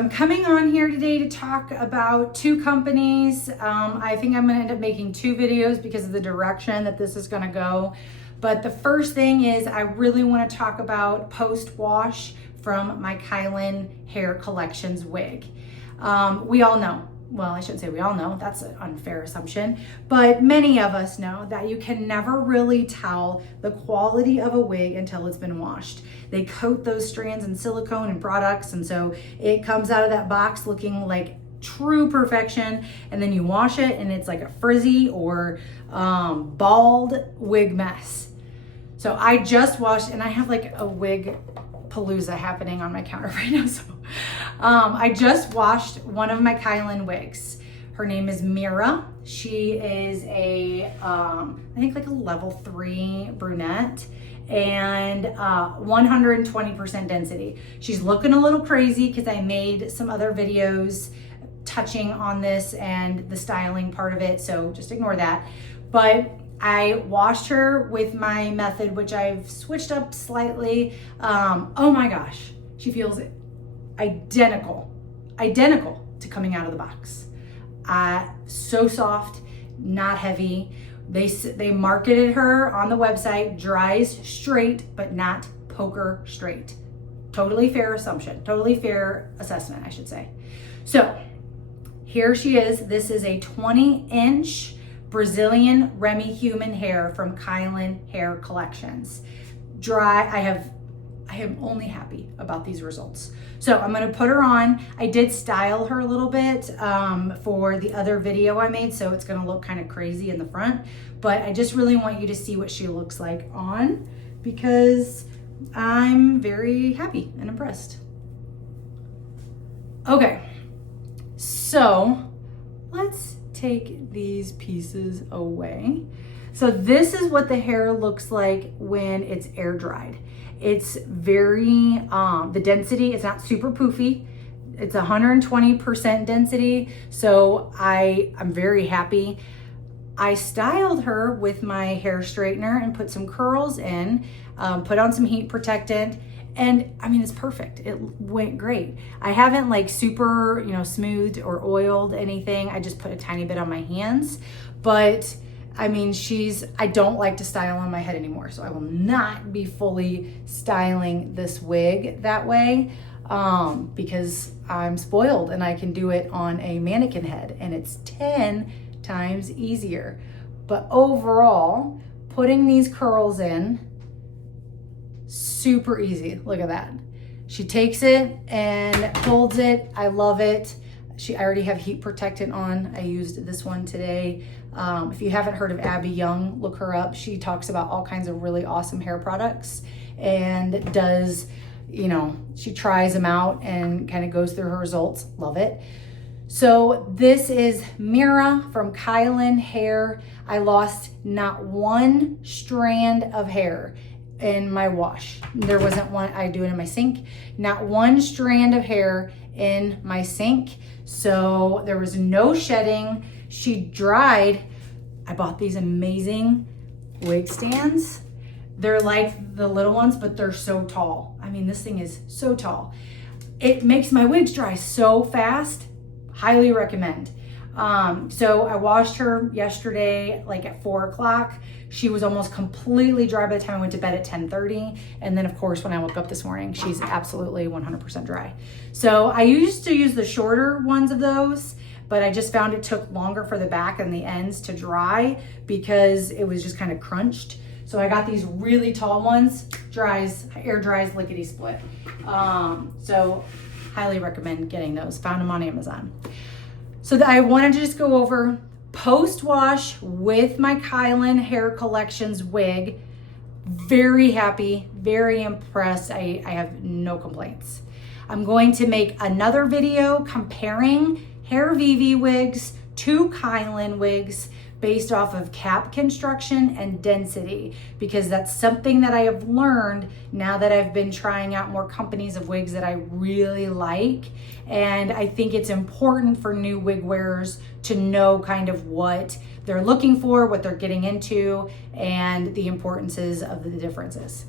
I'm coming on here today to talk about two companies. I think I'm gonna end up making two videos because of the direction that this is gonna go. But the first thing is I really wanna talk about post-wash from my Kylin Hair Collections wig. We all know, well, I shouldn't say we all know, that's an unfair assumption, but many of us know that you can never really tell the quality of a wig until it's been washed. They coat those strands in silicone and products, and so it comes out of that box looking like true perfection, and then you wash it and it's like a frizzy or bald wig mess. So I just washed, and I have like a wig palooza happening on my counter right now. So I just washed one of my Kylin wigs. Her name is Mira. She is a, I think like a level 3 brunette and 120% density. She's looking a little crazy because I made some other videos touching on this and the styling part of it. So just ignore that. But I washed her with my method, which I've switched up slightly. Oh my gosh, she feels identical to coming out of the box. So soft, not heavy. They marketed her on the website, dries straight, but not poker straight. Totally fair assumption, totally fair assessment, I should say. So here she is. This is a 20-inch Brazilian Remy human hair from Kylin Hair Collections. Dry, I am only happy about these results. So I'm gonna put her on. I did style her a little bit for the other video I made, so it's gonna look kind of crazy in the front, but I just really want you to see what she looks like on because I'm very happy and impressed. Okay, so let's take these pieces away. So this is what the hair looks like when it's air dried. It's very, the density is not super poofy. It's 120% density. So I'm very happy. I styled her with my hair straightener and put some curls in, put on some heat protectant, and I mean, it's perfect. It went great. I haven't like super, smoothed or oiled anything. I just put a tiny bit on my hands, but I mean, I don't like to style on my head anymore, so I will not be fully styling this wig that way because I'm spoiled and I can do it on a mannequin head and it's 10 times easier. But overall, putting these curls in, super easy. Look at that. She takes it and holds it. I love it. I already have heat protectant on. I used this one today. If you haven't heard of Abby Young, look her up. She talks about all kinds of really awesome hair products and does, she tries them out and kind of goes through her results. Love it. So this is Mira from Kylin Hair. I lost not one strand of hair in my wash. There wasn't one. I do it in my sink. Not one strand of hair in my sink. So there was no shedding. She dried. I bought these amazing wig stands. They're like the little ones, but they're so tall. I mean, this thing is so tall. It makes my wigs dry so fast. Highly recommend. So I washed her yesterday, like at 4 o'clock. She was almost completely dry by the time I went to bed at 10:30. And then of course, when I woke up this morning, she's absolutely 100% dry. So I used to use the shorter ones of those, but I just found it took longer for the back and the ends to dry because it was just kind of crunched. So I got these really tall ones, air dries, lickety split. So highly recommend getting those. Found them on Amazon. So I wanted to just go over post-wash with my Kylin Hair Collections wig. Very happy, very impressed. I have no complaints. I'm going to make another video comparing Hair VV wigs to Kylin wigs based off of cap construction and density, because that's something that I have learned now that I've been trying out more companies of wigs that I really like. And I think it's important for new wig wearers to know kind of what they're looking for, what they're getting into, and the importances of the differences.